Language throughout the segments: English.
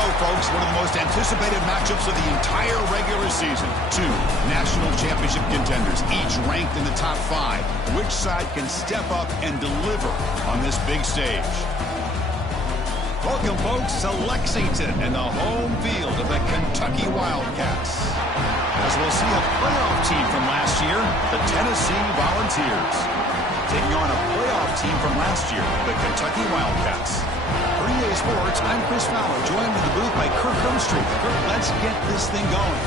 go, folks. One of the most anticipated matchups of the entire regular season. Two national championship contenders, each ranked in the top 5. Which side can step up and deliver on this big stage? Welcome, folks, to Lexington and the home field of the Kentucky Wildcats. As we'll see a playoff team from last year, the Tennessee Volunteers, taking on a playoff team from last year, the Kentucky Wildcats. For EA Sports, I'm Chris Fowler, joined in the booth by Kirk Herbstreit. Kirk, let's get this thing going.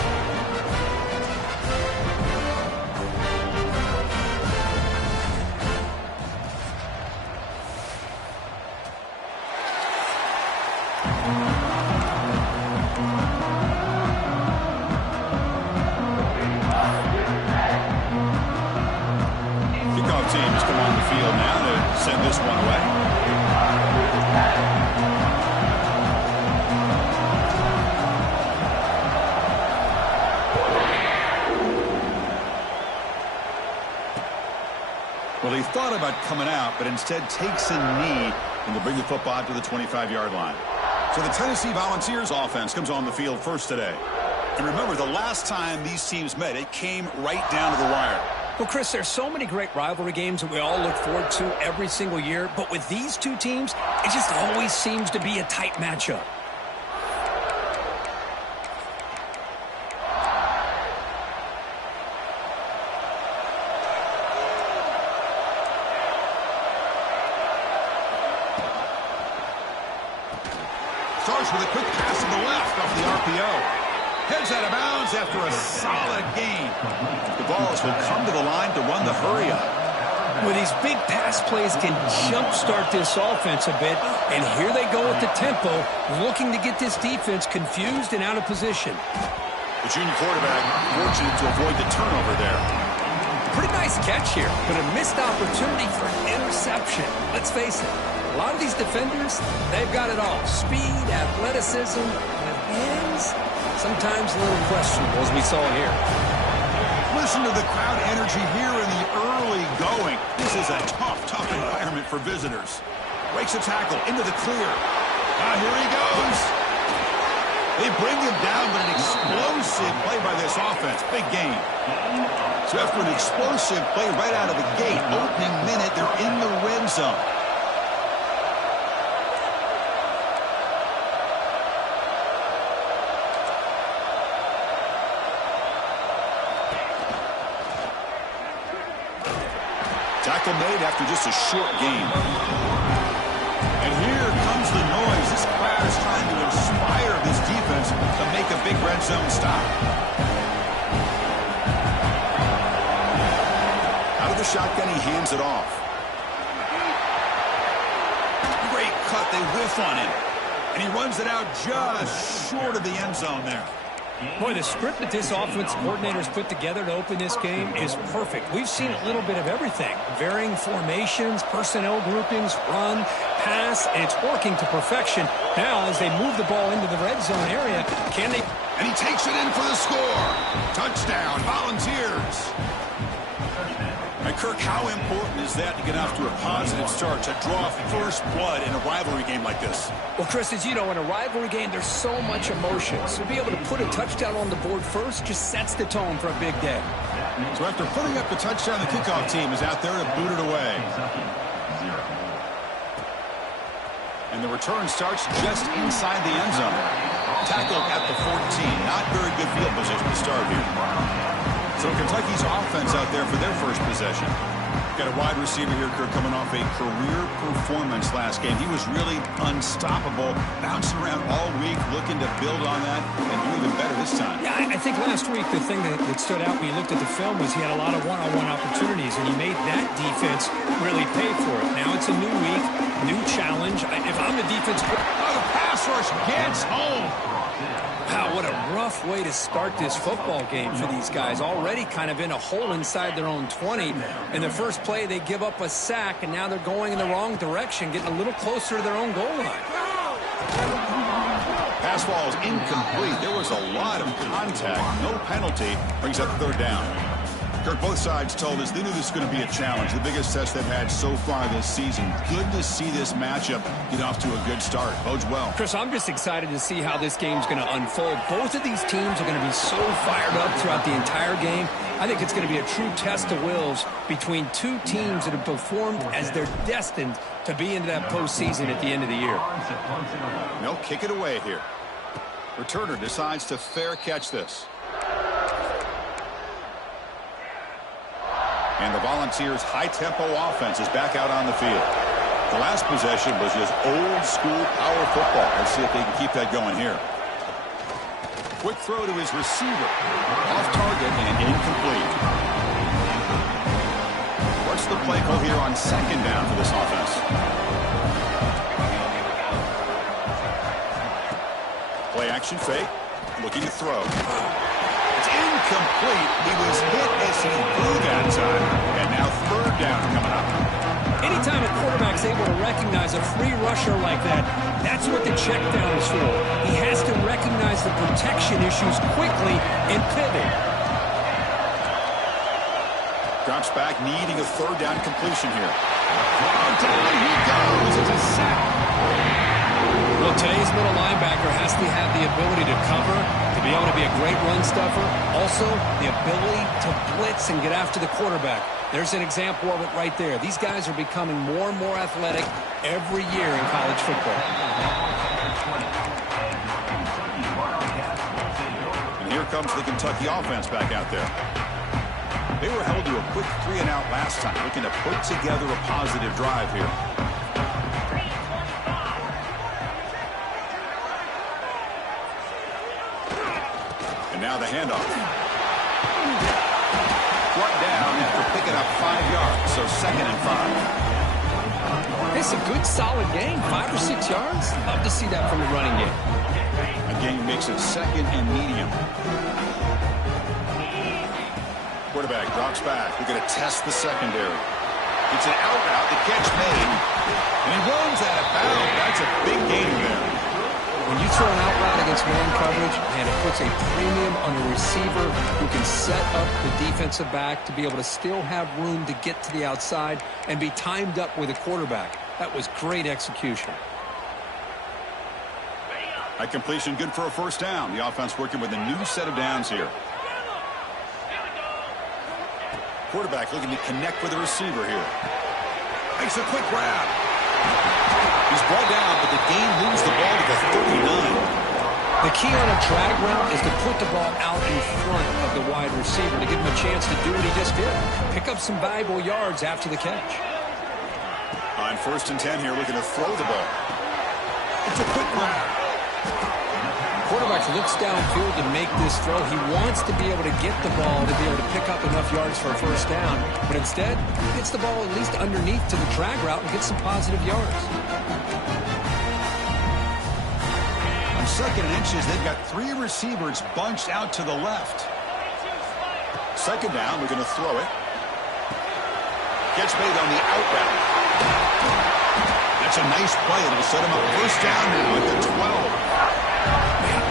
Kickoff teams come on the field now to send this one away. Well, he thought about coming out, but instead takes a knee and will bring the football to the 25-yard line. So the Tennessee Volunteers offense comes on the field first today. And remember, the last time these teams met, it came right down to the wire. Well, Chris, there's so many great rivalry games that we all look forward to every single year. But with these two teams, it just always seems to be a tight matchup. Starts with a quick pass to the left off the RPO. Heads out of bounds after a solid gain. The Vols will come to the line to run the hurry up. Well, these big pass plays can jumpstart this offense a bit. And here they go with the tempo, looking to get this defense confused and out of position. The junior quarterback fortunate to avoid the turnover there. Pretty nice catch here, but a missed opportunity for an interception. Let's face it, a lot of these defenders, they've got it all. Speed, athleticism, and hands, sometimes a little questionable, as we saw here. Listen to the crowd energy here in the early going. This is a tough environment for visitors. Breaks a tackle into the clear. Here he goes. They bring him down, but an explosive play by this offense. Big gain. So after an explosive play right out of the gate, opening minute, they're in the red zone. Tackle made after just a short gain. And here comes the noise. This crowd is trying to inspire this defense to make a big red zone stop. Out of the shotgun, he hands it off. Great cut. They whiff on him. And he runs it out just short of the end zone there. Boy, the script that this offense coordinator's put together to open this game is perfect. We've seen a little bit of everything. Varying formations, personnel groupings, run, pass, and it's working to perfection. Now, as they move the ball into the red zone area, can they... And he takes it in for the score. Touchdown, Volunteers. Kirk, how important is that to get off to a positive start, to draw first blood in a rivalry game like this? Well, Chris, as you know, in a rivalry game, there's so much emotion. So to be able to put a touchdown on the board first just sets the tone for a big day. So after putting up the touchdown, the kickoff team is out there to boot it away. And the return starts just inside the end zone. Tackled at the 14. Not very good field position to start here. So Kentucky's offense out there for their first possession. Got a wide receiver here, Kirk, coming off a career performance last game. He was really unstoppable, bouncing around all week, looking to build on that and do even better this time. Yeah, I think last week the thing that stood out when you looked at the film was he had a lot of one-on-one opportunities, and he made that defense really pay for it. Now it's a new week, new challenge. If I'm the defense... Oh, the pass rush gets home. Wow, what a rough way to start this football game for these guys. Already kind of in a hole inside their own 20. In the first play, they give up a sack, and now they're going in the wrong direction, getting a little closer to their own goal line. Pass ball is incomplete. There was a lot of contact. No penalty. Brings up third down. Kirk, both sides told us they knew this was going to be a challenge, the biggest test they've had so far this season. Good to see this matchup get off to a good start. Bodes well. Chris, I'm just excited to see how this game's going to unfold. Both of these teams are going to be so fired up throughout the entire game. I think it's going to be a true test of wills between two teams that have performed as they're destined to be into that postseason at the end of the year. They'll kick it away here. Returner decides to fair catch this. And the Volunteers' high-tempo offense is back out on the field. The last possession was just old-school power football. Let's see if they can keep that going here. Quick throw to his receiver. Off target and incomplete. What's the play call here on second down for this offense? Play action fake. Looking to throw. It's incomplete. He was hit as he threw that time. And now third down coming up. Anytime a quarterback's able to recognize a free rusher like that, that's what the check down is for. He has to recognize the protection issues quickly and pivot. Drops back, needing a third down completion here. Down he goes. It's a sack. Well, today's middle linebacker has to have the ability to cover, to be able to be a great run stuffer. Also, the ability to blitz and get after the quarterback. There's an example of it right there. These guys are becoming more and more athletic every year in college football. And here comes the Kentucky offense back out there. They were held to a quick 3-and-out last time, looking to put together a positive drive here. And now the handoff. Brought down after picking up 5 yards, so 2nd and 5. It's a good, solid game. 5 or 6 yards. Love to see that from the running game. Again, makes it 2nd and medium. Quarterback drops back. We're going to test the secondary. It's an out route. The catch made. And he runs out of bounds. That's a big gain there. When you throw an out route against man coverage, and it puts a premium on a receiver who can set up the defensive back to be able to still have room to get to the outside and be timed up with a quarterback. That was great execution. That completion good for a first down. The offense working with a new set of downs here. Quarterback looking to connect with the receiver here. Makes a quick grab. He's brought down, but the game moves the ball to the 39. The key on a drag route is to put the ball out in front of the wide receiver to give him a chance to do what he just did. Pick up some valuable yards after the catch. On 1st and 10 here, looking to throw the ball. It's a quick grab. Quarterback looks downfield to make this throw. He wants to be able to get the ball to be able to pick up enough yards for a first down. But instead, he gets the ball at least underneath to the drag route and gets some positive yards. On 2nd and inches, they've got 3 receivers bunched out to the left. 2nd down, we're going to throw it. Gets made on the out route. That's a nice play. It'll set him up first down now at the 12.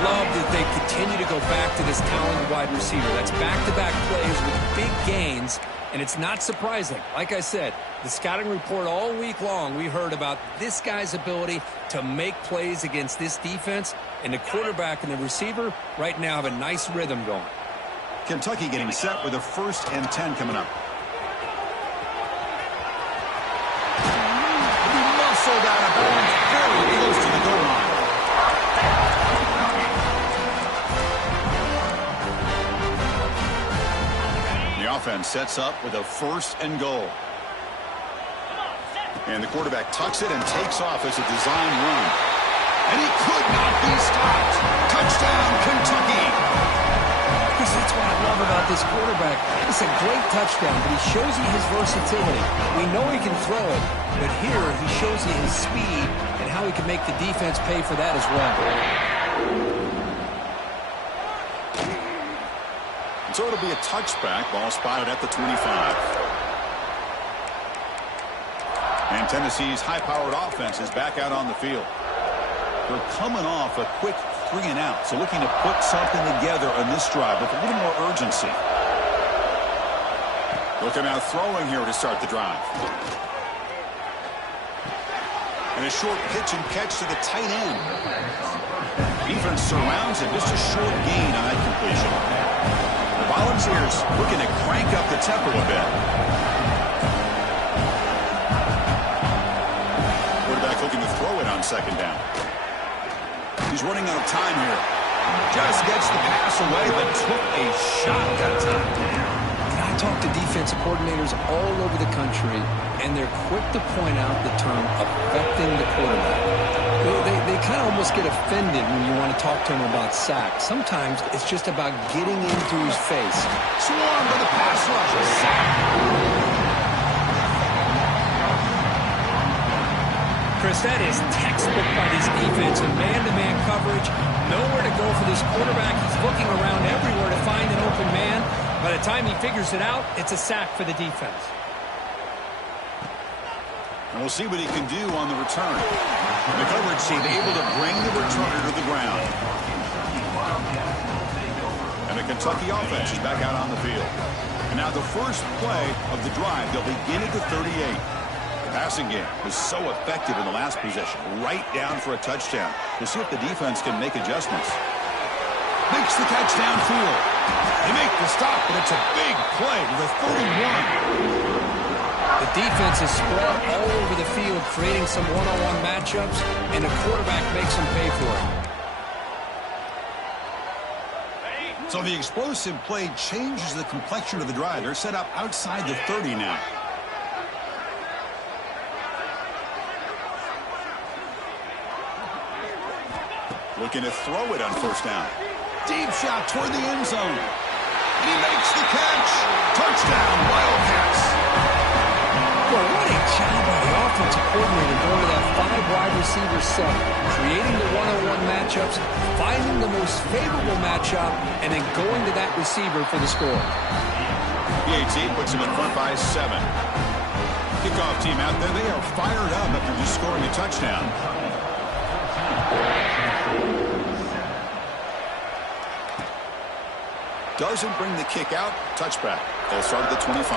Love that they continue to go back to this talented wide receiver. That's back-to-back plays with big gains, and it's not surprising. Like I said, the scouting report all week long, we heard about this guy's ability to make plays against this defense, and the quarterback and the receiver right now have a nice rhythm going. Kentucky getting set with a 1st and 10 coming up. He muscled out of bounds very close to the goal line. Offense sets up with a 1st and goal. And the quarterback tucks it and takes off as a design run. And he could not be stopped. Touchdown, Kentucky. Because that's what I love about this quarterback. It's a great touchdown, but he shows you his versatility. We know he can throw it, but here he shows you his speed and how he can make the defense pay for that as well. So it'll be a touchback. Ball spotted at the 25. And Tennessee's high-powered offense is back out on the field. They're coming off a quick 3-and-out, so looking to put something together on this drive with a little more urgency. Looking out throwing here to start the drive. And a short pitch and catch to the tight end. Defense surrounds it. Just a short gain on that completion. The Volunteers looking to crank up the tempo a bit. Quarterback looking to throw it on second down. He's running out of time here. Just gets the pass away, but took a shot that time. I talk to defensive coordinators all over the country, and they're quick to point out the term affecting the quarterback. They kind of almost get offended when you want to talk to them about sacks. Sometimes it's just about getting into his face. Swarmed by the pass rush. Sack. Chris, that is textbook by this defense in man-to-man coverage. Nowhere to go for this quarterback. He's looking around everywhere to find an open man. By the time he figures it out, it's a sack for the defense. And we'll see what he can do on the return. The coverage team able to bring the returner to the ground. And the Kentucky offense is back out on the field. And now the first play of the drive, they'll begin at the 38. The passing game was so effective in the last possession, right down for a touchdown. We'll see if the defense can make adjustments. Makes the catch downfield. They make the stop, but it's a big play to the 31. The defense is spread all over the field, creating some one-on-one matchups, and the quarterback makes them pay for it. So the explosive play changes the complexion of the drive. They're set up outside the 30 now. Looking to throw it on first down. Deep shot toward the end zone. And he makes the catch. Touchdown, Wildcats. Well, what a job by the offensive coordinator going to that 5-wide receiver set, creating the one-on-one matchups, finding the most favorable matchup, and then going to that receiver for the score. PAT puts him in front by 7. Kickoff team out there, they are fired up after just scoring a touchdown. Doesn't bring the kick out. Touchback. They'll start at the 25.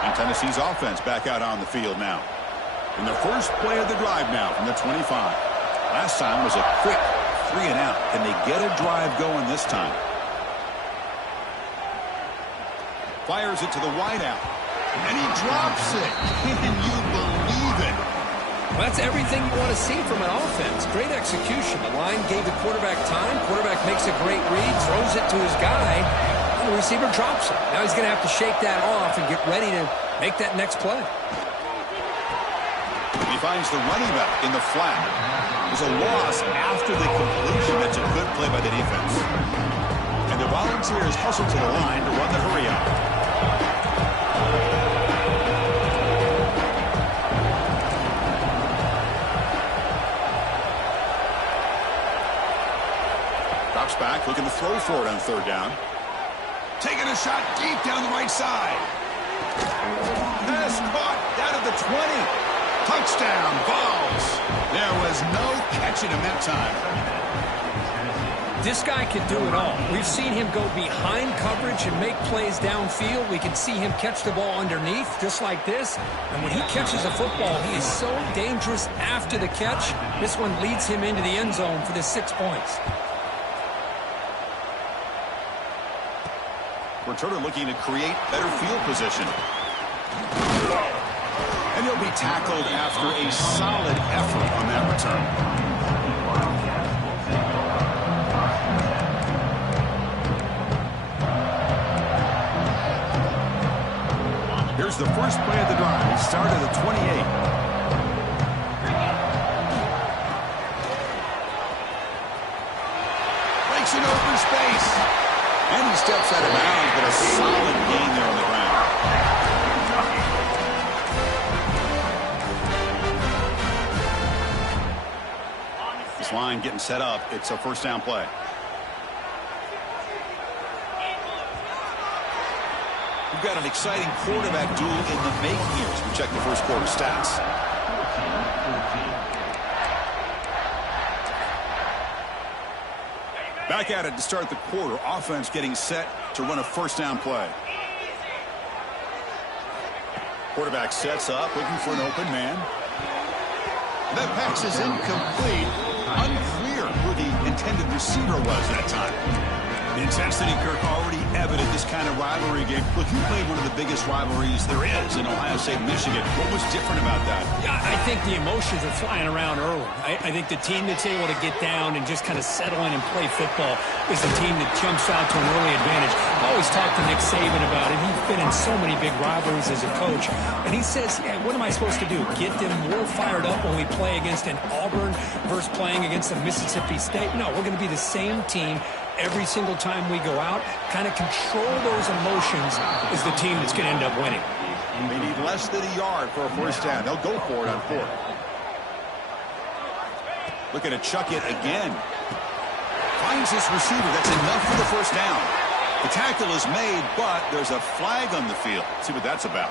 And Tennessee's offense back out on the field now. In the first play of the drive now from the 25. Last time was a quick 3 and out. Can they get a drive going this time? Fires it to the wideout. And he drops it. Can you believe it? Well, that's everything you want to see from an offense. Great execution. The line gave the quarterback time. Quarterback makes a great read, throws it to his guy, and the receiver drops it. Now he's going to have to shake that off and get ready to make that next play. He finds the running back in the flat. There's a loss after the completion. That's a good play by the defense. And the Volunteers hustle to the line to run the hurry up. Drops back, looking to throw for it on third down. Taking a shot deep down the right side. Pass caught down at the 20. Touchdown, Vols. There was no catching him that time. This guy can do it all. We've seen him go behind coverage and make plays downfield. We can see him catch the ball underneath, just like this. And when he catches a football, he is so dangerous after the catch. This one leads him into the end zone for the 6 points. Returner looking to create better field position. And he'll be tackled after a solid effort on that return. Here's the first play of the drive. He started at the 28. Breaks it over space. And he steps out of bounds, but a solid gain there on the ground. This line getting set up. It's a first down play. We've got an exciting quarterback duel in the making here as we check the first quarter stats. Back at it to start the quarter. Offense getting set to run a first down play. Quarterback sets up, looking for an open man. That pass is incomplete. Unclear who the intended receiver was that time. The intensity, Kirk, already evident this kind of rivalry game. Look, you played one of the biggest rivalries there is in Ohio State, Michigan. What was different about that? Yeah, I think the emotions are flying around early. I think the team that's able to get down and just kind of settle in and play football is the team that jumps out to an early advantage. I always talk to Nick Saban about it. He's been in so many big rivalries as a coach. And he says, yeah, what am I supposed to do? Get them more fired up when we play against an Auburn versus playing against a Mississippi State? No, we're going to be the same team every single time we go out. Kind of control those emotions is the team that's going to end up winning. They need less than a yard for a first down. They'll go for it on fourth. Looking to chuck it again. Finds this receiver. That's enough for the first down. The tackle is made, but there's a flag on the field. Let's see what that's about.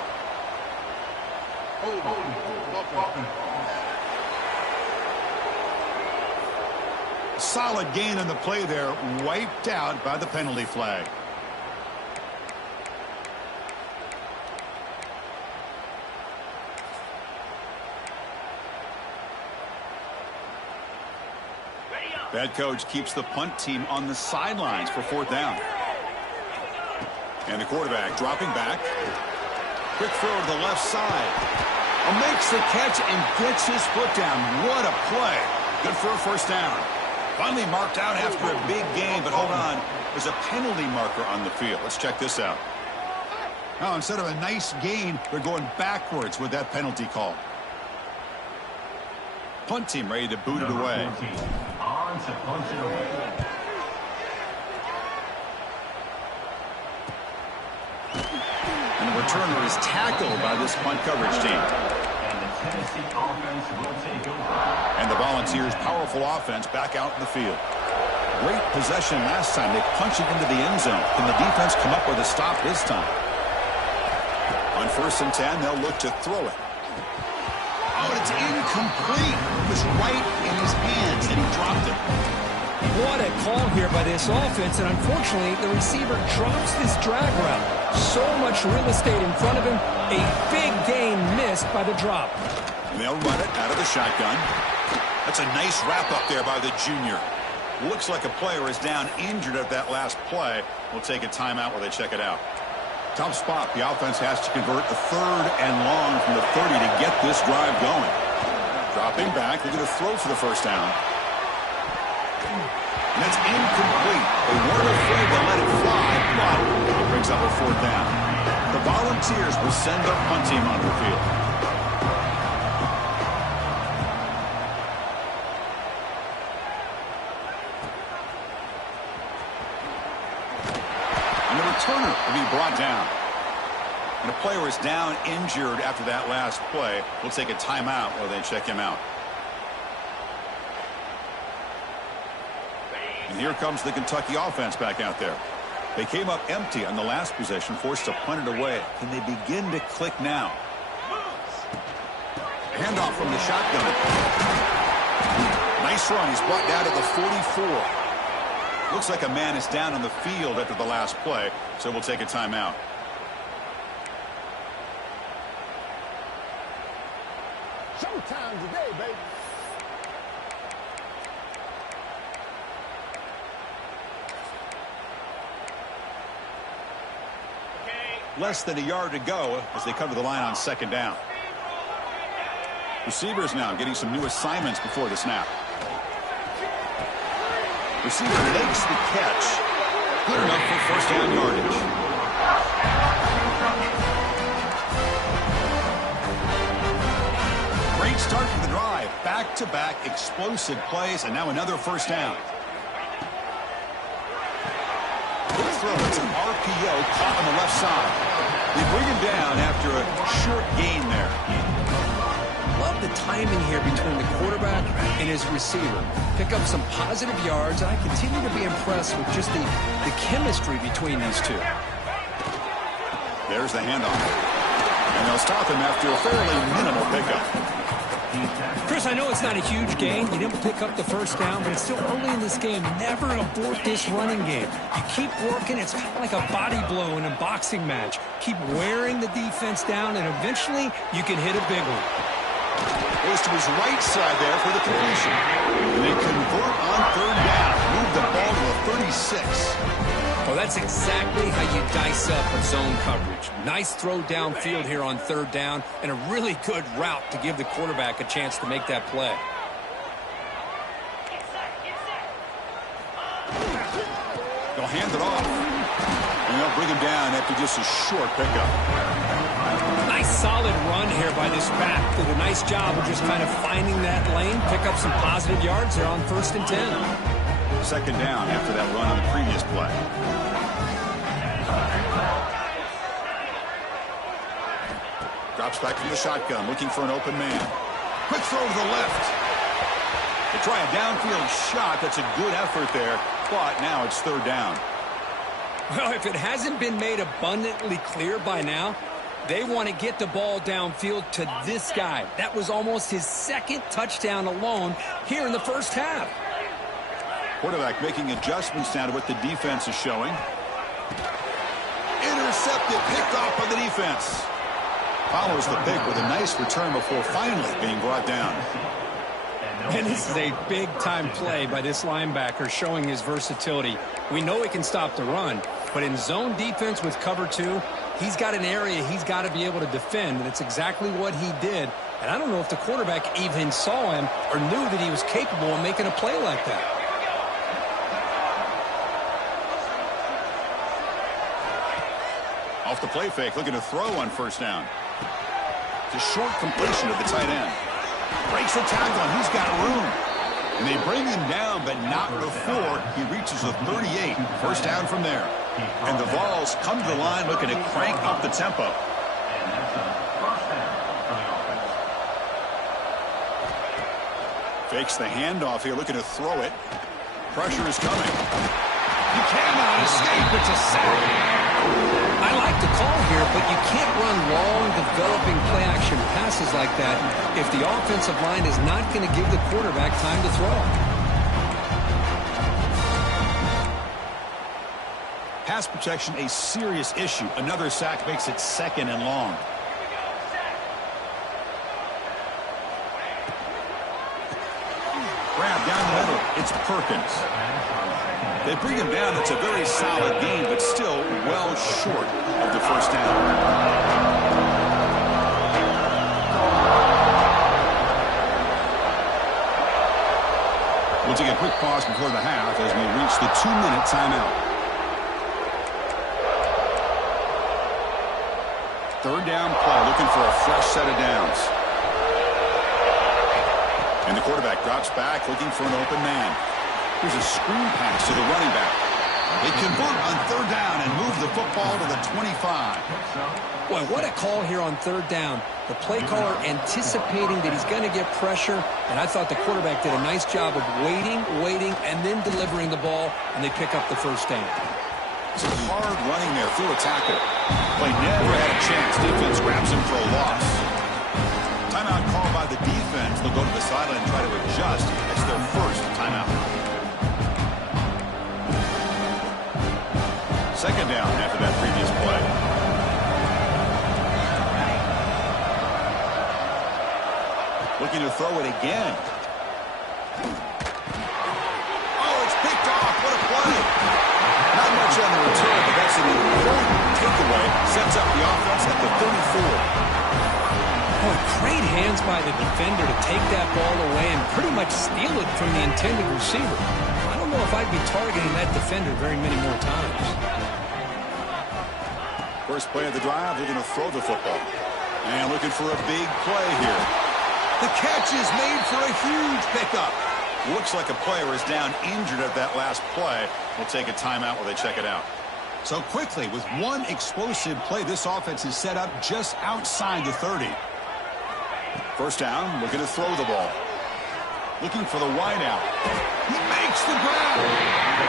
Solid gain on the play there, wiped out by the penalty flag. Bad coach keeps the punt team on the sidelines for fourth down. And the quarterback dropping back. Quick throw to the left side. Makes the catch and gets his foot down. What a play. Good for a first down. Finally marked out after a big gain, but hold on. There's a penalty marker on the field. Let's check this out. Now, instead of a nice gain, they're going backwards with that penalty call. Punt team ready to boot it away. On to punt it away. And the returner is tackled by this punt coverage team. Tennessee offense will take over. And the Volunteers' powerful offense back out in the field. Great possession last time. They punch it into the end zone. Can the defense come up with a stop this time? On 1st and 10, they'll look to throw it. Oh, it's incomplete. It was right in his hands, and he dropped it. What a call here by this offense, and unfortunately, the receiver drops this drag route. So much real estate in front of him. A big gain missed by the drop. And they'll run it out of the shotgun. That's a nice wrap up there by the junior. Looks like a player is down injured at that last play. We'll take a timeout while they check it out. Tough spot. The offense has to convert a 3rd and long from the 30 to get this drive going. Dropping back. They're going to throw for the first down. And that's incomplete. They weren't afraid to let it fly, but it brings up a 4th down. The Volunteers will send their punt team onto the field. And the returner will be brought down. And a player is down injured after that last play. We'll take a timeout while they check him out. And here comes the Kentucky offense back out there. They came up empty on the last possession, forced to punt it away. Can they begin to click now? Handoff from the shotgun. Nice run. He's brought down to the 44. Looks like a man is down on the field after the last play, so we'll take a timeout. Showtime today, baby. Less than a yard to go as they come to the line on 2nd down. Receivers now getting some new assignments before the snap. Receiver makes the catch. Good enough for first down yardage. Great start to the drive. Back-to-back explosive plays, and now another first down. Good throw. It's an RPO caught on the left side. They bring him down after a short gain there. Love the timing here between the quarterback and his receiver. Pick up some positive yards, and I continue to be impressed with just the chemistry between these two. There's the handoff. And they'll stop him after a fairly minimal pickup. Chris Chris, I know it's not a huge gain. You didn't pick up the first down, but it's still early in this game. Never abort this running game. You keep working. It's kind of like a body blow in a boxing match. Keep wearing the defense down, and eventually you can hit a big one. Goes to his right side there for the completion. And they convert on third down. Move the ball to the 36. Well, that's exactly how you dice up a zone coverage. Nice throw downfield here on third down, and a really good route to give the quarterback a chance to make that play. They'll hand it off. And they'll bring him down after just a short pickup. Nice solid run here by this back. Did a nice job of just kind of finding that lane, pick up some positive yards there on 1st and 10. Second down after that run on the previous play. Drops back from the shotgun, looking for an open man. Quick throw to the left. They try a downfield shot. That's a good effort there, but now it's third down. Well, if it hasn't been made abundantly clear by now, they want to get the ball downfield to this guy. That was almost his second touchdown alone here in the first half. Quarterback making adjustments now to what the defense is showing. Intercepted, picked off by the defense. Follows the pick with a nice return before finally being brought down. And this is a big-time play by this linebacker showing his versatility. We know he can stop the run, but in zone defense with cover 2, he's got an area he's got to be able to defend, and it's exactly what he did. And I don't know if the quarterback even saw him or knew that he was capable of making a play like that. Off the play fake, looking to throw on first down. It's a short completion to the tight end. Breaks the tackle, and he's got room. And they bring him down, but not before he reaches the 38. First down from there. And the Vols come to the line looking to crank up the tempo. Fakes the handoff here, looking to throw it. Pressure is coming. He cannot escape. It's a sack. I like the call here, but you can't run long, developing play-action passes like that if the offensive line is not going to give the quarterback time to throw. Pass protection, a serious issue. Another sack makes it second and long. Grab down the middle. It's Perkins. They bring him down. It's a very solid game, but still well short of the first down. We'll take a quick pause before the half as we reach the 2-minute timeout. Third down play, looking for a fresh set of downs. And the quarterback drops back, looking for an open man. Here's a screen pass to the running back. They convert on third down and move the football to the 25. Boy, what a call here on third down. The play caller anticipating that he's going to get pressure, and I thought the quarterback did a nice job of waiting, and then delivering the ball, and they pick up the first down. Some hard running there through a tackle. Play never had a chance. Defense grabs him for a loss. Timeout called by the defense. They'll go to the sideline and try to adjust. It's their first timeout. Second down after that previous play. Looking to throw it again. Oh, it's picked off. What a play. Not much on the return, but that's an important takeaway. Sets up the offense at the 34. Boy, great hands by the defender to take that ball away and pretty much steal it from the intended receiver. I don't know if I'd be targeting that defender very many more times. First play of the drive, they're going to throw the football. And looking for a big play here. The catch is made for a huge pickup. Looks like a player is down injured at that last play. We'll take a timeout while they check it out. So quickly, with one explosive play, this offense is set up just outside the 30. First down, looking to throw the ball. Looking for the wide out. He makes the grab.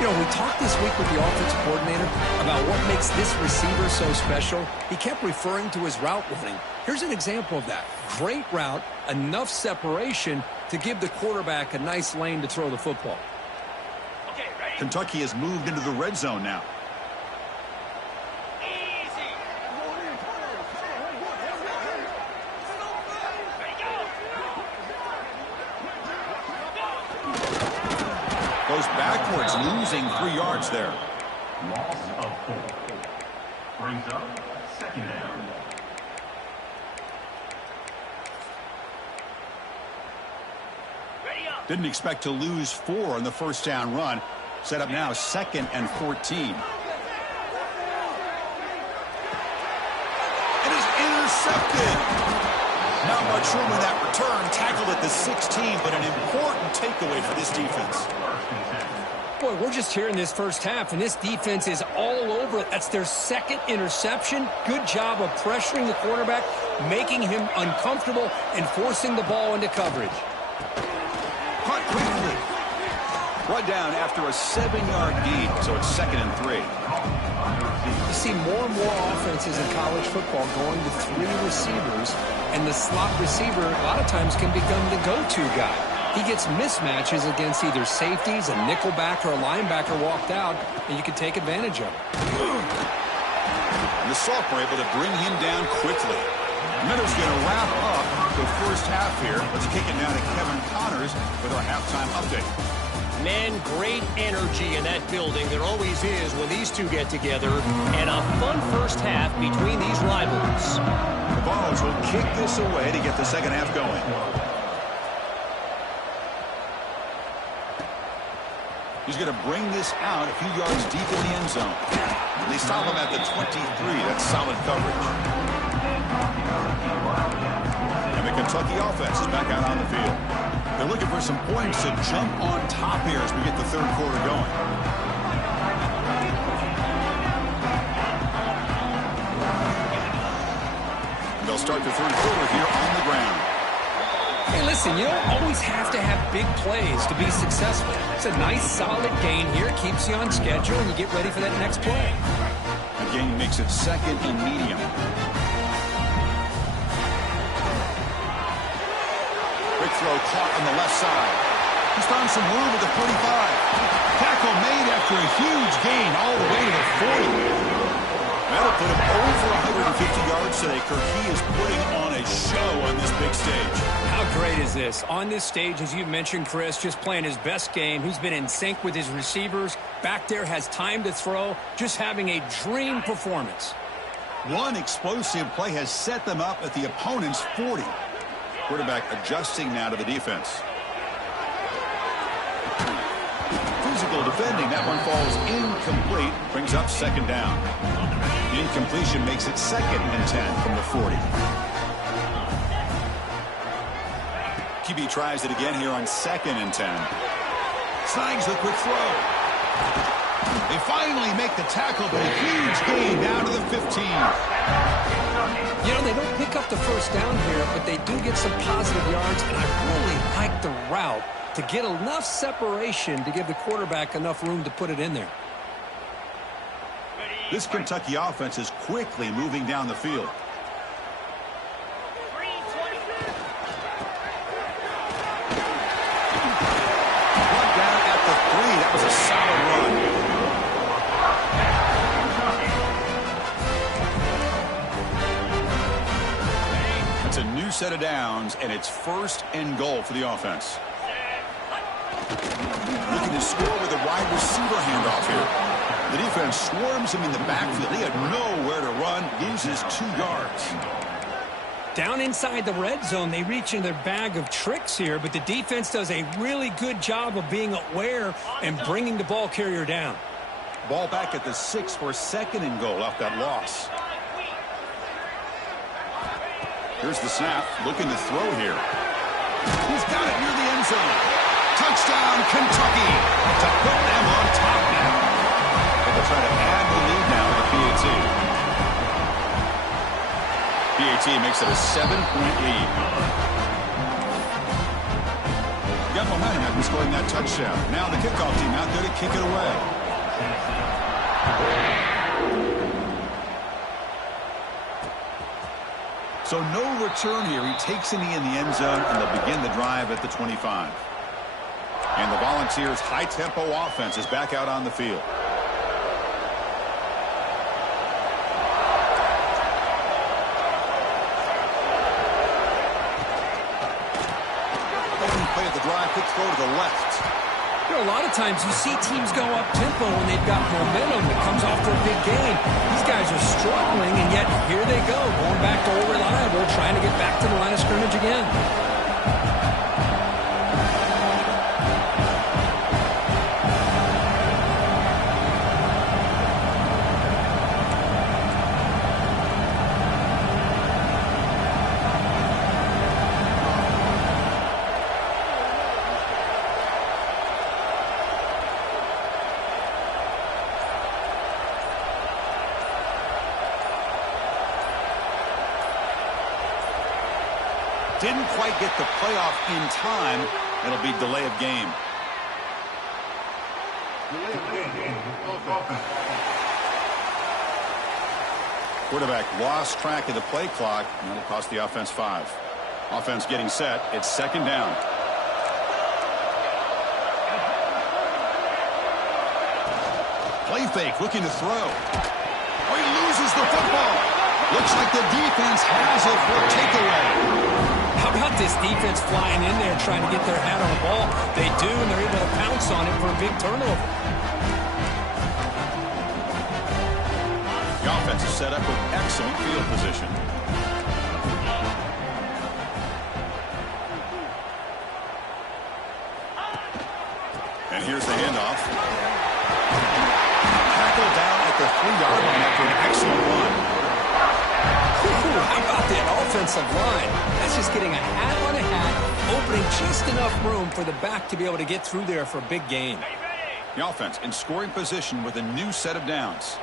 You know, we talked this week with the offensive coordinator about what makes this receiver so special. He kept referring to his route running. Here's an example of that. Great route, enough separation to give the quarterback a nice lane to throw the football. Kentucky has moved into the red zone now. Goes backwards, losing 3 yards there. Loss of 4. Brings up second down. Didn't expect to lose 4 on the first down run. Set up now 2nd and 14. And is intercepted. Not much room in that return. Tackled at the 16, but an important takeaway for this defense. Boy, we're just here in this first half, and this defense is all over it. That's their 2nd interception. Good job of pressuring the quarterback, making him uncomfortable, and forcing the ball into coverage. Caught quickly. Brought down after a 7-yard gain, so it's 2nd and 3. You see more and more offenses in college football going to 3 receivers, and the slot receiver a lot of times can become the go-to guy. He gets mismatches against either safeties, a nickelback, or a linebacker walked out, and you can take advantage of it. And the Salk were able to bring him down quickly. Meadows going to wrap up the first half here. Let's kick it down to Kevin Connors with our halftime update. Man, great energy in that building. There always is when these two get together. And a fun first half between these rivals. The Vols will kick this away to get the second half going. He's going to bring this out a few yards deep in the end zone. They stop him at the 23. That's solid coverage. And the Kentucky offense is back out on the field. They're looking for some points to jump on top here as we get the third quarter going. And they'll start the third quarter here on the ground. Hey, listen, you don't always have to have big plays to be successful. It's a nice, solid gain here. Keeps you on schedule, and you get ready for that next play. The gain makes it 2nd and medium. Quick throw caught on the left side. He's found some room at the 45. Tackle made after a huge gain all the way to the 40. That'll put him over 150 yards today. Kirk, he is putting on a show on this big stage. How great is this? On this stage, as you mentioned, Chris, just playing his best game. He's been in sync with his receivers. Back there, has time to throw. Just having a dream performance. One explosive play has set them up at the opponent's 40. Quarterback adjusting now to the defense. Physical defending. That one falls incomplete. Brings up 2nd down. The incompletion makes it 2nd and 10 from the 40. QB tries it again here on 2nd and 10. Snags the quick throw. They finally make the tackle, but a huge gain down to the 15. You know, they don't pick up the first down here, but they do get some positive yards, and I really like the route to get enough separation to give the quarterback enough room to put it in there. This Kentucky offense is quickly moving down the field. Brought down at the 3. That was a solid run. That's a new set of downs, and it's 1st and goal for the offense. Looking to score with a wide receiver handoff here. The defense swarms him in the backfield. He had nowhere to run, loses 2 yards. Down inside the red zone, they reach in their bag of tricks here, but the defense does a really good job of being aware and bringing the ball carrier down. Ball back at the 6 for 2nd and goal off that loss. Here's the snap, looking to throw here. He's got it near the end zone. Touchdown, Kentucky, to put them on top now. They'll try to add the lead now with PAT. PAT makes it a 7-point lead. Got behind after scoring that touchdown. Now the kickoff team out there to kick it away. So no return here. He takes a knee in the end zone, and they'll begin the drive at the 25. And the Volunteers' high-tempo offense is back out on the field. Play of the drive, quick throw to the left. You know, a lot of times you see teams go up-tempo when they've got momentum that comes after a big game. These guys are struggling, and yet here they go, going back to old reliable, trying to get back to the line of scrimmage again. Didn't quite get the playoff in time. It'll be delay of game. Quarterback lost track of the play clock, and it'll cost the offense 5. Offense getting set. It's second down. Play fake, looking to throw. Oh, he loses the football. Looks like the defense has it for a takeaway. How about this defense flying in there trying to get their hat on the ball? They do, and they're able to pounce on it for a big turnover. The offense is set up with excellent field position. And here's the handoff. Tackle down at the 3-yard line after an excellent run. How about that offensive line? That's just getting a hat on a hat, opening just enough room for the back to be able to get through there for a big gain. The offense in scoring position with a new set of downs.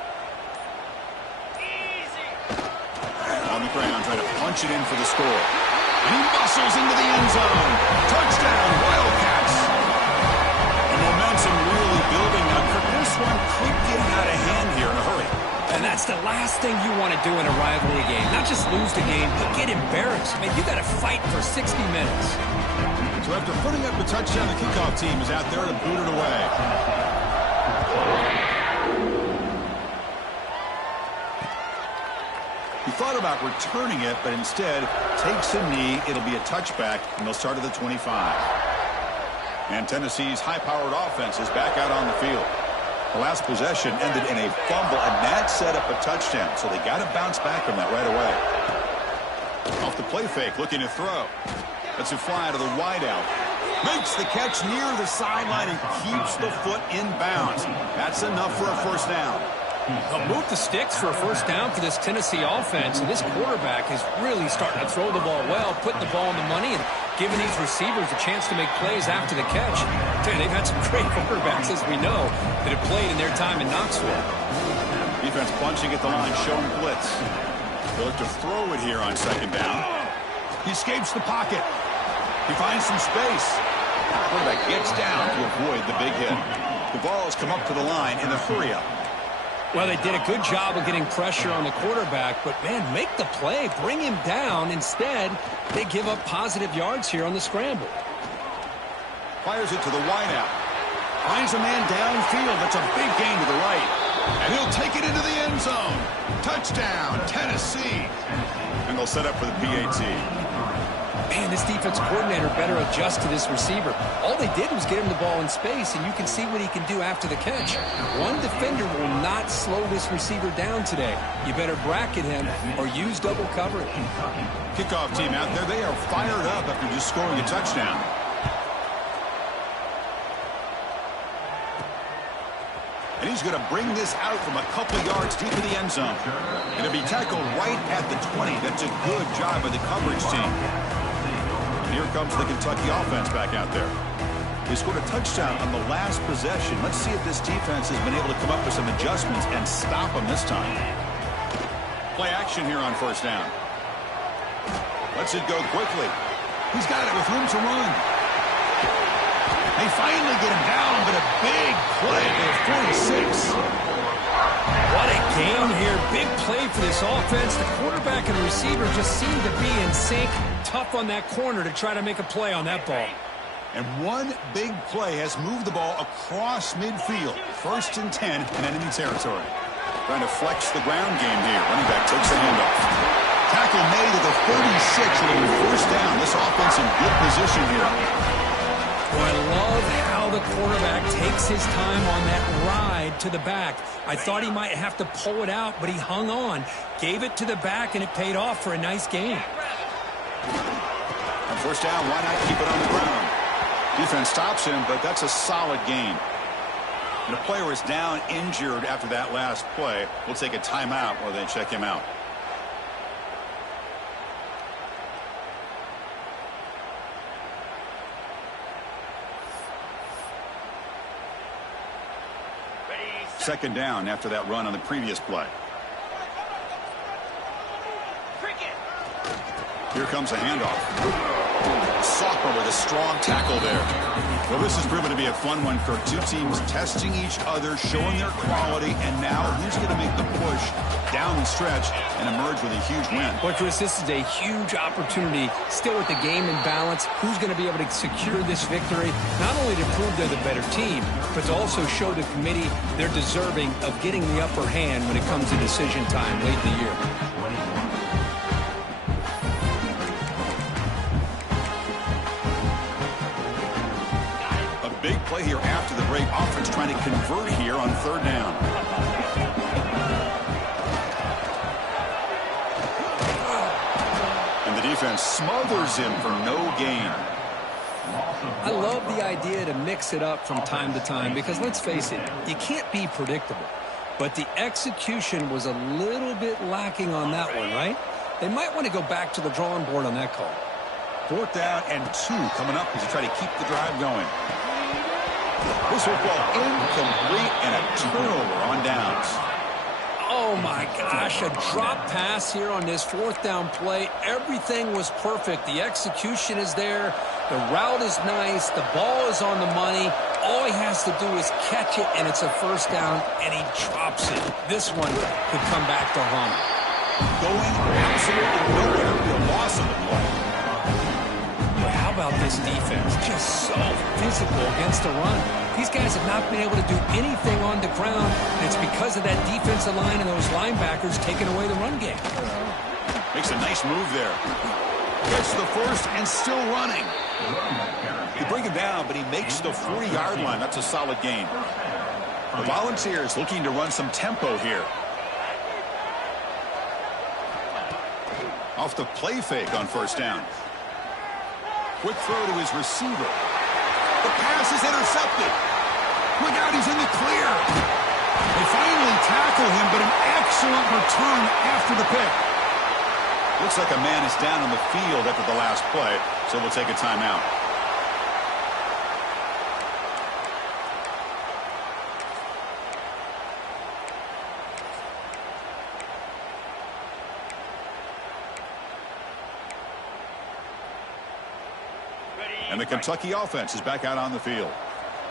On the ground, trying to punch it in for the score. And he muscles into the end zone. Touchdown, Wildcats. The momentum really building up. This one could get out of hand here in a hurry. And that's the last thing you want to do in a rivalry game. Not just lose the game, but get embarrassed. Man, you got to fight for 60 minutes. So after putting up the touchdown, the kickoff team is out there to boot it away. He thought about returning it, but instead takes a knee. It'll be a touchback, and they'll start at the 25. And Tennessee's high-powered offense is back out on the field. The last possession ended in a fumble, and that set up a touchdown, so they got to bounce back from that right away. Off the play fake, looking to throw. Lets it fly to the wideout. Makes the catch near the sideline and keeps the foot in bounds. That's enough for a first down. They'll move the sticks for a first down for this Tennessee offense, and this quarterback is really starting to throw the ball well, putting the ball on the money, and giving these receivers a chance to make plays after the catch. I tell you, they've had some great quarterbacks, as we know, that have played in their time in Knoxville. Defense bunching at the line, showing blitz. They'll look to throw it here on second down. He escapes the pocket. He finds some space. The quarterback gets down to avoid the big hit. The ball has come up to the line in the hurry-up. Well, they did a good job of getting pressure on the quarterback, but, man, make the play, bring him down. Instead, they give up positive yards here on the scramble. Fires it to the wideout. Finds a man downfield. That's a big gain to the right. And he'll take it into the end zone. Touchdown, Tennessee. And they'll set up for the PAT. Man, this defense coordinator better adjust to this receiver. All they did was get him the ball in space, and you can see what he can do after the catch. One defender will not slow this receiver down today. You better bracket him or use double coverage. Kickoff team out there, they are fired up after just scoring a touchdown. And he's going to bring this out from a couple yards deep in the end zone. Going to be tackled right at the 20. That's a good job by the coverage team. And here comes the Kentucky offense back out there. They scored a touchdown on the last possession. Let's see if this defense has been able to come up with some adjustments and stop them this time. Play action here on first down. Lets it go quickly. He's got it with room to run. They finally get him down, but a big play at 46. What a game here. Big play for this offense. The quarterback and receiver just seem to be in sync. Tough on that corner to try to make a play on that ball. And one big play has moved the ball across midfield. 1st and 10 in enemy territory. Trying to flex the ground game here. Running back takes the handoff. Tackle made at the 36. It'll be 1st down. This offense in good position here. Well, I love how the quarterback takes his time on that ride to the back. I thought he might have to pull it out, but he hung on. Gave it to the back, and it paid off for a nice game. On 1st down, why not keep it on the ground? Defense stops him, but that's a solid gain. And the player is down injured after that last play. We'll take a timeout while they check him out. Second down after that run on the previous play. Here comes a handoff. Sophomore with a strong tackle there. Well, this has proven to be a fun one for two teams testing each other, showing their quality, and now who's going to make the push down the stretch and emerge with a huge win. Well, Chris, this is a huge opportunity. Still with the game in balance, who's going to be able to secure this victory, not only to prove they're the better team, but to also show the committee they're deserving of getting the upper hand when it comes to decision time late in the year. Big play here after the break. Offense trying to convert here on 3rd down. And the defense smothers him for no gain. I love the idea to mix it up from time to time because, let's face it, you can't be predictable. But the execution was a little bit lacking on that one, right? They might want to go back to the drawing board on that call. 4th down and 2 coming up as they try to keep the drive going. This football incomplete and a turnover on downs. Oh, my gosh, a drop pass here on this 4th down play. Everything was perfect. The execution is there. The route is nice. The ball is on the money. All he has to do is catch it, and it's a 1st down, and he drops it. This one could come back to haunt him. Going absolutely nowhere. The loss of the play. How about this defense? Just so physical against the run. These guys have not been able to do anything on the ground, and it's because of that defensive line and those linebackers taking away the run game. Makes a nice move there. Gets the 1st and still running. They bring him down, but he makes the 40-yard line. That's a solid gain. The Volunteers looking to run some tempo here. Off the play fake on 1st down. Quick throw to his receiver. The pass is intercepted. Look out, he's in the clear. They finally tackle him, but an excellent return after the pick. Looks like a man is down on the field after the last play, so we'll take a timeout. And the Kentucky offense is back out on the field.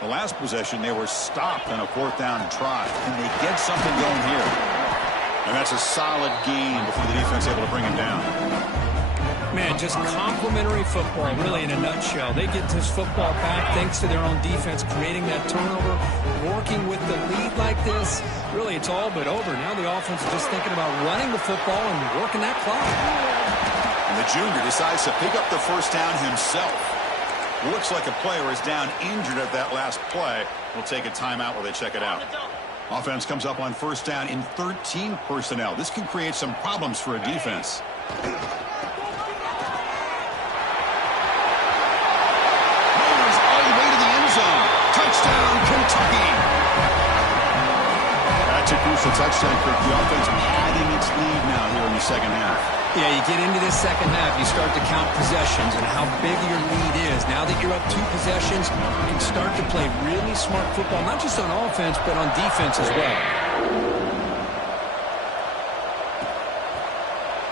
The last possession, they were stopped on a 4th down try. Can they get something going here? And that's a solid gain before the defense able to bring him down. Man, just complimentary football, really, in a nutshell. They get this football back thanks to their own defense, creating that turnover, working with the lead like this. Really, it's all but over. Now the offense is just thinking about running the football and working that clock. And the junior decides to pick up the 1st down himself. Looks like a player is down injured at that last play. We'll take a timeout while they check it out. Offense comes up on 1st down in 13 personnel. This can create some problems for a defense. Mayors all the way to the end zone. Touchdown, Kentucky. That's a crucial touchdown for the offense, padding its lead now here in the 2nd half. Yeah, you get into this 2nd half, you start to count possessions and how big your lead is. Now that you're up 2 possessions, you can start to play really smart football, not just on offense, but on defense as well.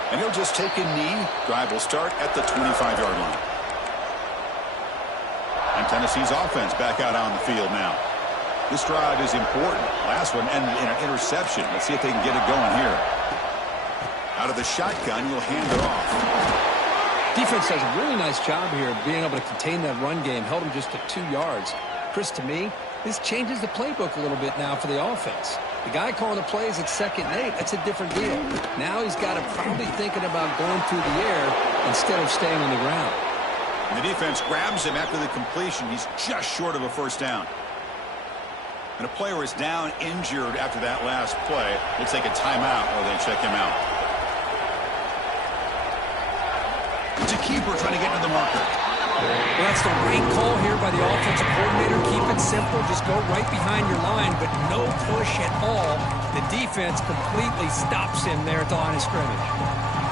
And he'll just take a knee. Drive will start at the 25-yard line. And Tennessee's offense back out on the field now. This drive is important. Last one and an interception. Let's see if they can get it going here. Out of the shotgun, you'll hand it off. Defense does a really nice job here of being able to contain that run game. Held them just to 2 yards. Chris, to me, this changes the playbook a little bit now for the offense. The guy calling the plays at 2nd and 8, that's a different deal. Now he's got to probably thinking about going through the air instead of staying on the ground. And the defense grabs him after the completion. He's just short of a first down. And a player is down injured after that last play. We'll take a timeout or they check him out. It's a keeper trying to get into the marker. Well, that's the right call here by the offensive coordinator. Keep it simple. Just go right behind your line, but no push at all. The defense completely stops him there at the line of scrimmage.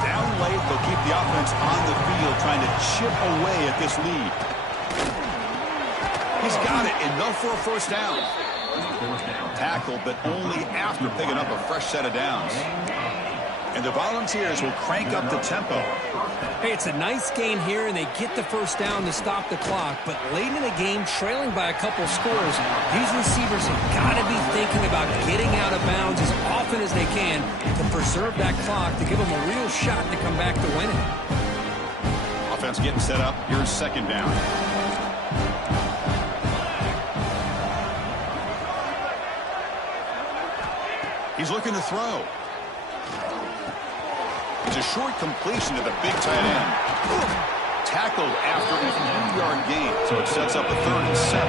Down late, they'll keep the offense on the field trying to chip away at this lead. He's got it. Enough for a first down. Tackled, but only after picking up a fresh set of downs. And the Volunteers will crank up the tempo. Hey, it's a nice game here, and they get the first down to stop the clock. But late in the game, trailing by a couple scores, these receivers have got to be thinking about getting out of bounds as often as they can to preserve that clock, to give them a real shot to come back to winning. Offense getting set up. Here's 2nd down. He's looking to throw. It's a short completion to the big tight end. Tackled after a 1-yard gain, so it sets up a 3rd and 7.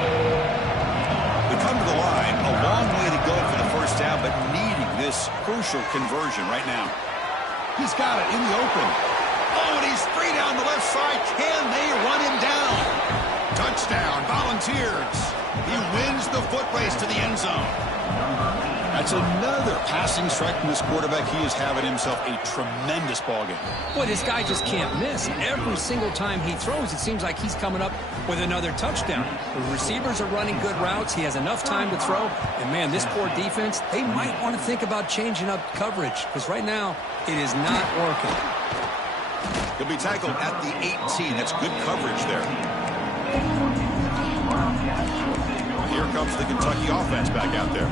They come to the line, a long way to go for the first down, but needing this crucial conversion right now. He's got it in the open. Oh, and he's free down the left side. Can they run him down? Touchdown, Volunteers. He wins the foot race to the end zone. That's another passing strike from this quarterback. He is having himself a tremendous ballgame. Boy, this guy just can't miss. Every single time he throws, it seems like he's coming up with another touchdown. The receivers are running good routes. He has enough time to throw. And, man, this poor defense, they might want to think about changing up coverage because right now it is not working. He'll be tackled at the 18. That's good coverage there. Here comes the Kentucky offense back out there.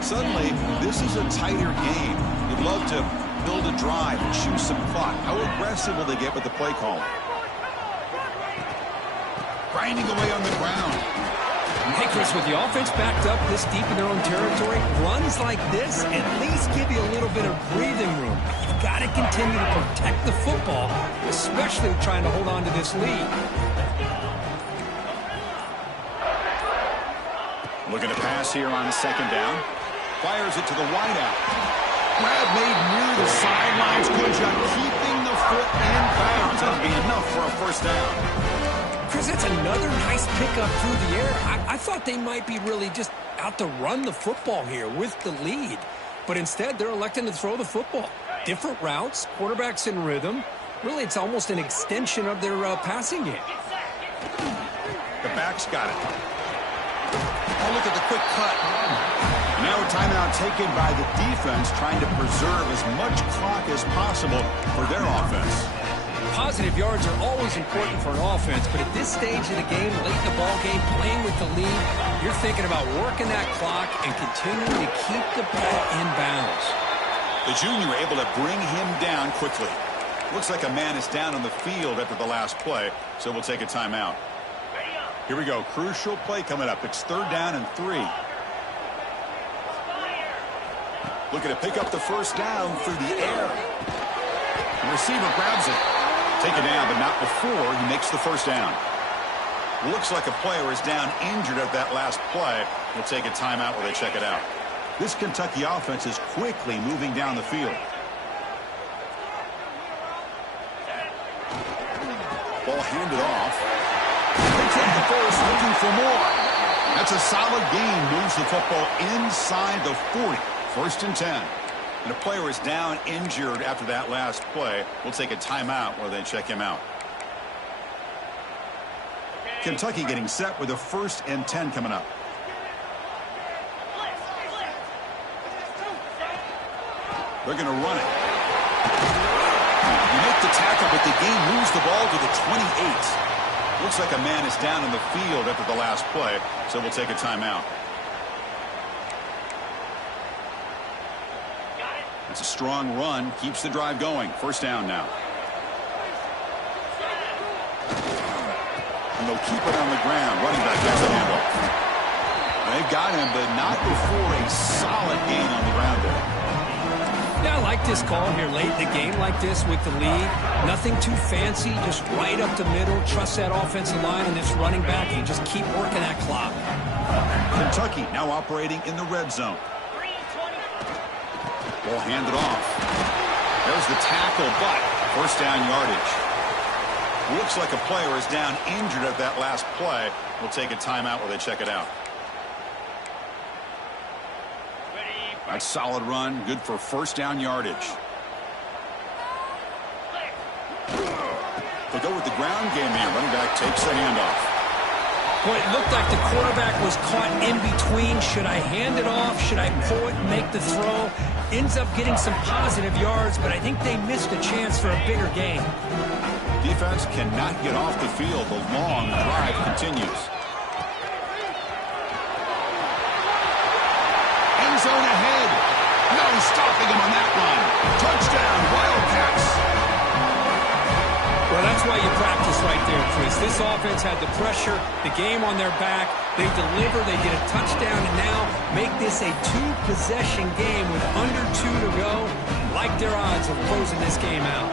Suddenly, this is a tighter game. You'd love to build a drive and choose some clock. How aggressive will they get with the play call? Grinding away on the ground. Hey, Chris, with the offense backed up this deep in their own territory, runs like this at least give you a little bit of breathing room. You've got to continue to protect the football, especially trying to hold on to this lead. Looking to pass here on 2nd down. Fires it to the wideout. Grab made near the sidelines. Good job keeping the foot in bounds. That'll be enough for a first down. Chris, that's another nice pickup through the air. I thought they might be really just out to run the football here with the lead. But instead, they're electing to throw the football. Different routes, quarterbacks in rhythm. Really, it's almost an extension of their passing game. The back's got it. Oh, look at the quick cut. Now a timeout taken by the defense, trying to preserve as much clock as possible for their offense. Positive yards are always important for an offense, but at this stage of the game, late in the ball game, playing with the lead, you're thinking about working that clock and continuing to keep the ball in bounds. The junior able to bring him down quickly. Looks like a man is down on the field after the last play, so we'll take a timeout. Here we go. Crucial play coming up. It's 3rd down and 3. Looking to pick up the first down through the air. The receiver grabs it. Taken down, but not before he makes the first down. Looks like a player is down injured at that last play. We'll take a timeout while they check it out. This Kentucky offense is quickly moving down the field. Ball handed off. They take the first, looking for more. That's a solid gain. Moves the football inside the 40. 1st and 10. And a player is down injured after that last play. We'll take a timeout while they check him out. Kentucky getting set with a 1st and 10 coming up. They're going to run it. You make the tackle, but the game moves the ball to the 28. Looks like a man is down in the field after the last play, so we'll take a timeout. It's a strong run, keeps the drive going. First down now. And they'll keep it on the ground. Running back gets the handoff. They've got him, but not before a solid gain on the ground there. Yeah, I like this call here late in the game like this with the lead. Nothing too fancy, just right up the middle. Trust that offensive line and this running back and just keep working that clock. Kentucky now operating in the red zone. Ball handed off. There's the tackle, but first down yardage. Looks like a player is down injured at that last play. We'll take a timeout while they check it out. That's solid run, good for first down yardage. They go with the ground game here. Running back takes the handoff. Boy, it looked like the quarterback was caught in between. Should I hand it off? Should I pull it and make the throw? Ends up getting some positive yards, but I think they missed a chance for a bigger gain. Defense cannot get off the field. The long drive continues. End zone ahead. No stopping him on that one. Touchdown, Wildcats. Well, that's why you practice right there, Chris. This offense had the pressure, the game on their back. They deliver, they get a touchdown, and now make this a two-possession game with under 2 to go. Like their odds of closing this game out.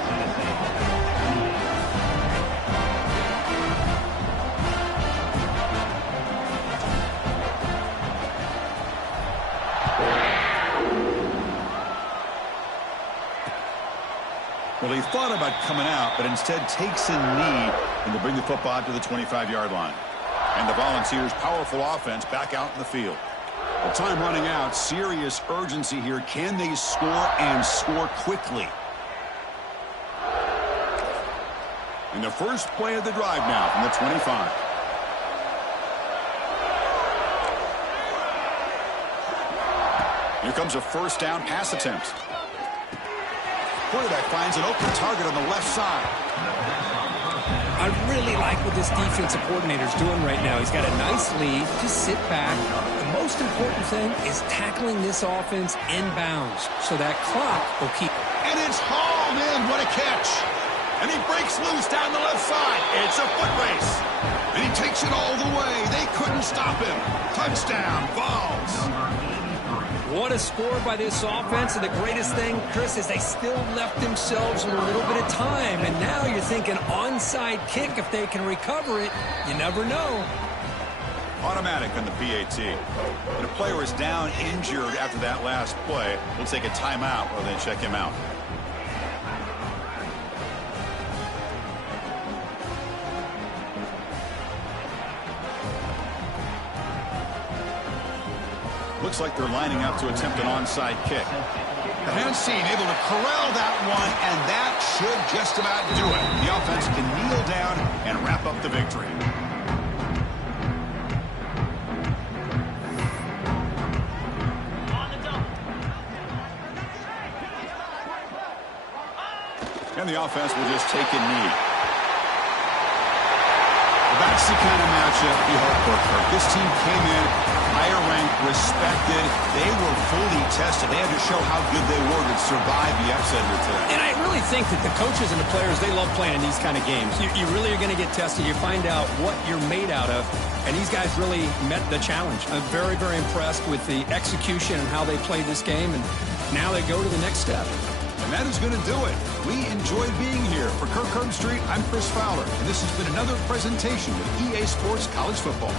Well, he thought about coming out, but instead takes a knee and will bring the football to the 25-yard line. And the Volunteers' powerful offense back out in the field. Well, time running out. Serious urgency here. Can they score and score quickly? And the first play of the drive now from the 25. Here comes a first down pass attempt. Quarterback finds an open target on the left side. I really like what this defensive coordinator is doing right now. He's got a nice lead. Just sit back. The most important thing is tackling this offense inbounds so that clock will keep. And it's hauled in. What a catch. And he breaks loose down the left side. It's a foot race. And he takes it all the way. They couldn't stop him. Touchdown, Vols. What a score by this offense, and the greatest thing, Chris, is they still left themselves with a little bit of time, and now you're thinking onside kick if they can recover it. You never know. Automatic on the PAT. And a player is down injured after that last play. We'll take a timeout while they check him out. Looks like they're lining up to attempt an onside kick. The Hansine able to corral that one, and that should just about do it. The offense can kneel down and wrap up the victory. And the offense will just take a knee. That's the kind of matchup you hope for. This team came in higher ranked, respected. They were fully tested. They had to show how good they were to survive the upset here today. And I really think that the coaches and the players, they love playing in these kind of games. You really are going to get tested. You find out what you're made out of. And these guys really met the challenge. I'm very, very impressed with the execution and how they played this game. And now they go to the next step. And that is going to do it. We enjoyed being here. For Kirk Herbstreit, I'm Chris Fowler, and this has been another presentation of EA Sports College Football.